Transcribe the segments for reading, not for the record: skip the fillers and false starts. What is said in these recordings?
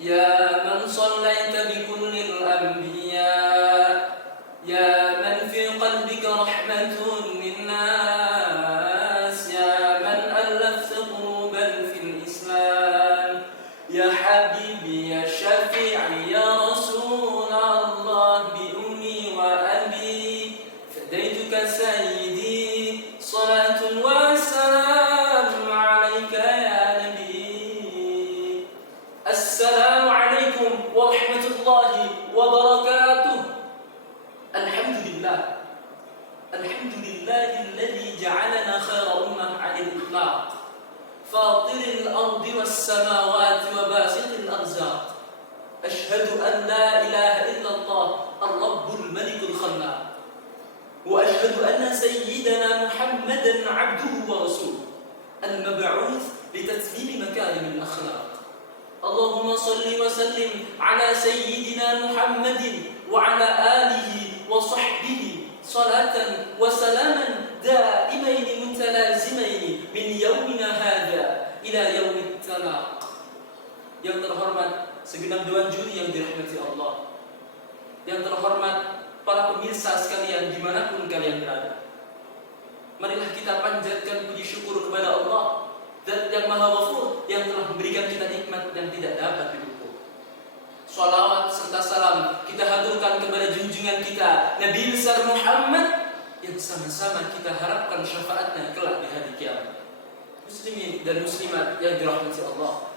يا من صليت بكل الأنبياء يا من في قلبك رحمة للناس يا من ألفت قلوبا في الإسلام يا حبيبي يا شفيعي يا رسول الله بأمي وأبي فديتك سيدي صلاة وسلام عليك يا نبي. السلام عليكم ورحمة الله وبركاته. الحمد لله الذي جعلنا خير أمة على الإطلاق فاطر الأرض والسماوات وباسط الأرزاق أشهد أن لا إله إلا الله الرب الملك الخلاق وأشهد أن سيدنا محمدا عبده ورسوله المبعوث لتتميم مكارم الأخلاق. اللهم صل وسلم على سيدنا محمد وعلى آله وصحبه صلاة وسلاما دائمين متلازمين من يومنا هذا إلى يوم التلاق. Yang terhormat segenap dewan juri yang dirahmati Allah, yang terhormat para pemirsa sekalian dimanapun kalian berada, marilah kita panjatkan puji syukur kepada Allah Zat yang Maha Ghafur yang telah memberikan kita nikmat yang tidak dapat diukur. Salawat serta salam kita haturkan kepada junjungan kita Nabi besar Muhammad yang sama-sama kita harapkan syafaatnya kelak di hari kiamat. Muslimin dan muslimat yang dirahmati Allah,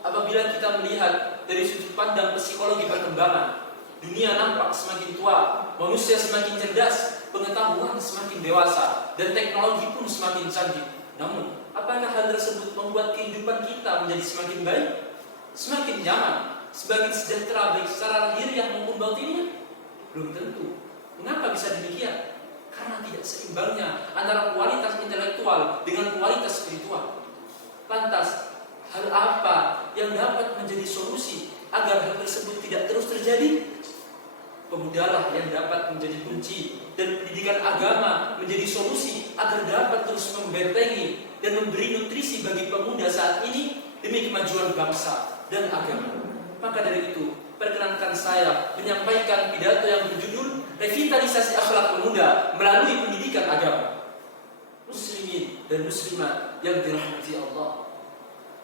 apabila kita melihat dari sudut pandang psikologi perkembangan, dunia nampak semakin tua, manusia semakin cerdas, pengetahuan semakin dewasa, dan teknologi pun semakin canggih. Namun, apakah hal tersebut membuat kehidupan kita menjadi semakin baik, semakin nyaman, semakin sejahtera baik secara lahiriah maupun batinnya? Belum tentu. Mengapa bisa demikian? Karena tidak seimbangnya antara kualitas intelektual dengan kualitas spiritual. Lantas, hal apa yang dapat menjadi solusi agar hal tersebut tidak terus terjadi? Pemudalah yang dapat menjadi kunci, dan pendidikan agama menjadi solusi agar dapat terus membentengi dan memberi nutrisi bagi pemuda saat ini demi kemajuan bangsa dan agama. Maka dari itu, perkenankan saya menyampaikan pidato yang berjudul Revitalisasi Akhlak Pemuda melalui Pendidikan Agama. Muslimin dan muslimat yang dirahmati Allah,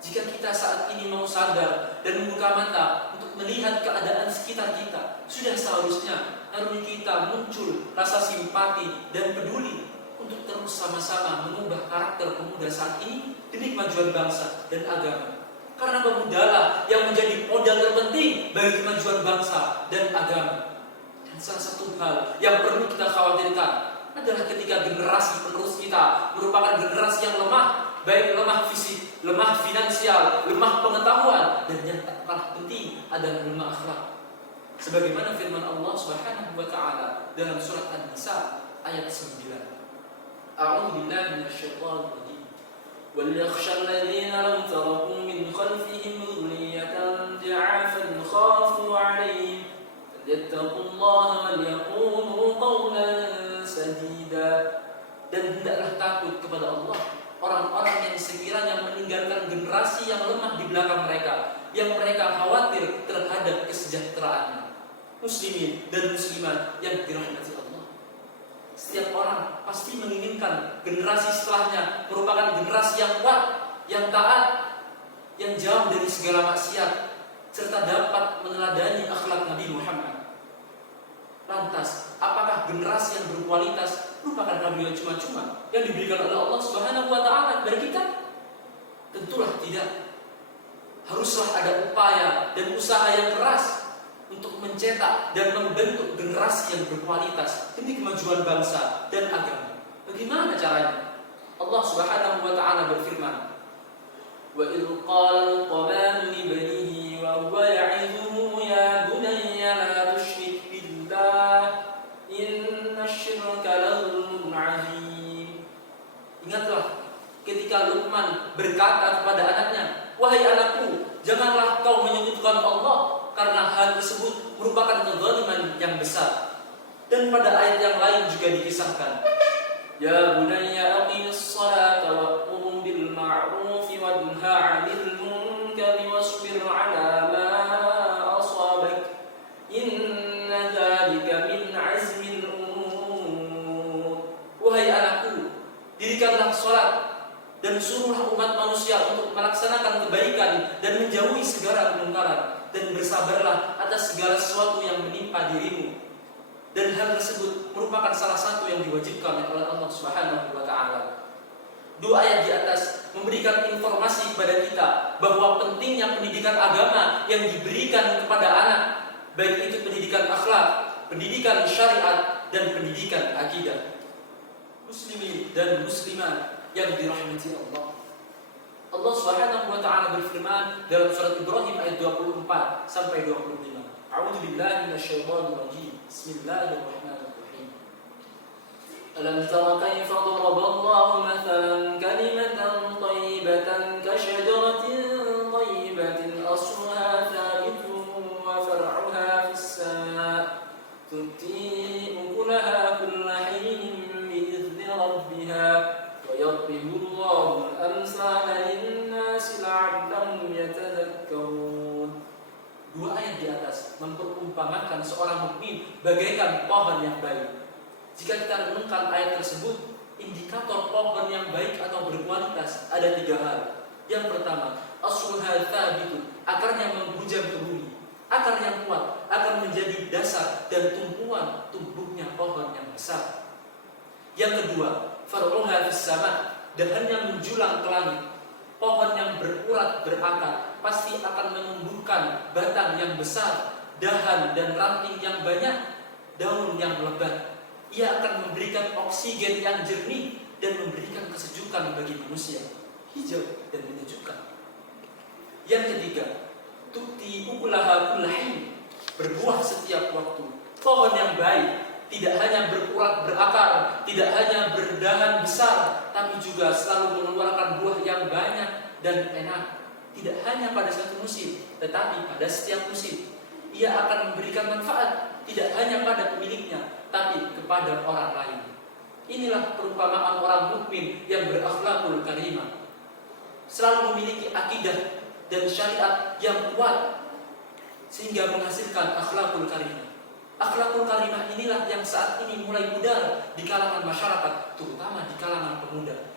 jika kita saat ini mau sadar dan membuka mata untuk melihat keadaan sekitar kita, sudah seharusnya harus kita muncul rasa simpati dan peduli untuk terus sama-sama mengubah karakter pemuda saat ini demi kemajuan bangsa dan agama. Karena pemudalah yang menjadi modal terpenting bagi kemajuan bangsa dan agama. Dan salah satu hal yang perlu kita khawatirkan adalah ketika generasi penerus kita merupakan generasi yang lemah, baik lemah fisik, lemah finansial, lemah pengetahuan, dan yang tak kalah penting adalah lemah akhlak. Sebagaimana firman Allah Subhanahu wa taala dalam surat An-Nisa ayat 9. A'udzu billahi minasyaitonir rajim. Wal yakhshal ladzina law taraku min khalfihim dhurriyyatan dha'afan khafu 'alaihim falyattaqullaha wal yaqulu qawlan sadida. Dan hendaklah takut kepada Allah orang-orang yang sekiranya meninggalkan generasi yang lemah di belakang mereka, yang mereka khawatir terhadap kesejahteraannya. Muslimin dan muslimat yang dirahmati Allah, setiap orang pasti menginginkan generasi setelahnya merupakan generasi yang kuat, yang taat, yang jauh dari segala maksiat, serta dapat meneladani akhlak Nabi Muhammad. Lantas, apakah generasi yang berkualitas merupakan karunia cuma-cuma yang diberikan oleh Allah Subhanahu wa taala kepada kita? Tentulah tidak. Haruslah ada upaya dan usaha yang keras untuk mencetak dan membentuk generasi yang berkualitas demi kemajuan bangsa dan agama. Bagaimana caranya? Allah Subhanahu wa taala berfirman, "Wa idz qala al-qaman li banihi wa huwa ya'izuhu ya bunayya la tusyrik billah inna syirka la dzulmun 'adzim." Ingatlah ketika Luqman berkata kepada anaknya, "Wahai anakku, janganlah kau menyekutukan Allah, karena hal tersebut merupakan kezaliman yang besar." Dan pada ayat yang lain juga dikisahkan, "Ya bunayya aqimis salata wa'mur bil ma'ruf wa nha 'anil munkar wasbir 'ala ma sholat, dan suruhlah umat manusia untuk melaksanakan kebaikan dan menjauhi segala kemungkaran, dan bersabarlah atas segala sesuatu yang menimpa dirimu. Dan hal tersebut merupakan salah satu yang diwajibkan oleh Allah Subhanahu wa Ta'ala. Dua ayat di atas memberikan informasi kepada kita bahwa pentingnya pendidikan agama yang diberikan kepada anak, baik itu pendidikan akhlak, pendidikan syariat, dan pendidikan akidah. Muslimin dan muslimat yang dirahmati Allah. Allah Subhanahu wa Ta'ala berfirman dalam surat Ibrahim ayat 24 sampai 25. A'udzu billahi minasyaitonir rajim. Bismillahirrahmanirrahim. Alam tara kaifa daraba Allahu mathalan kalimatan thayyibatan ka syajaratin thayyibatin asluha thabitun wa far'uha fis sama' tu'ti ukulaha kulla hinin bi'izni rabbiha wa yadribu Allahu al-amsala lin-nasi la'allahum yatadhakkarun. Dua ayat di atas memperumpamakan seorang mukmin bagaikan pohon yang baik. Jika kita renungkan ayat tersebut, indikator pohon yang baik atau berkualitas ada tiga hal. Yang pertama, asluha thabitun, akarnya menghujam ke bumi. Akar yang kuat akan menjadi dasar dan tumpuan tumbuhnya pohon yang besar. Yang kedua, far'uha fis sama', dahannya menjulang ke langit. Pohon yang berurat berakar pasti akan menumbuhkan batang yang besar, dahan dan ranting yang banyak, daun yang lebat. Ia akan memberikan oksigen yang jernih dan memberikan kesejukan bagi manusia, hijau dan menyejukkan. Yang ketiga, tu'ti ukulaha kullahin, berbuah setiap waktu. Pohon yang baik tidak hanya berurat berakar, tidak hanya berdahan besar, tapi juga selalu mengeluarkan buah yang banyak dan enak. Tidak hanya pada satu musim, tetapi pada setiap musim. Ia akan memberikan manfaat tidak hanya pada pemiliknya, tapi kepada orang lain. Inilah perumpamaan orang mukmin yang berakhlakul karimah, selalu memiliki akidah dan syariat yang kuat sehingga menghasilkan akhlakul karimah. Akhlakul karimah inilah yang saat ini mulai pudar di kalangan masyarakat, terutama di kalangan pemuda.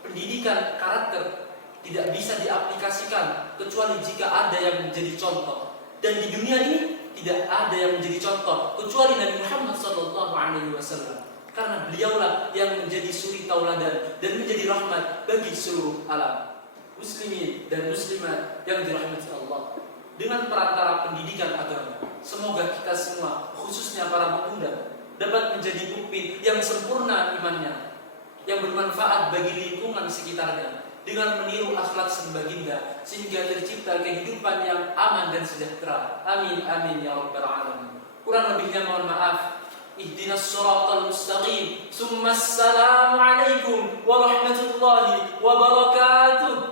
Pendidikan karakter tidak bisa diaplikasikan kecuali jika ada yang menjadi contoh. Dan di dunia ini tidak ada yang menjadi contoh kecuali Nabi Muhammad SAW. Karena beliaulah yang menjadi suri tauladan dan menjadi rahmat bagi seluruh alam. Muslimin dan muslimat yang dirahmati Allah, dengan perantara pendidikan agama, semoga kita semua, khususnya para pemuda, dapat menjadi mukmin yang sempurna imannya, yang bermanfaat bagi lingkungan sekitarnya, dengan meniru akhlak sang baginda, sehingga tercipta kehidupan yang aman dan sejahtera. Amin amin ya rabbal alamin. Kurang lebihnya mohon maaf. Ihdinas siratal mustaqim. Summa assalamu alaikum warahmatullahi wabarakatuh.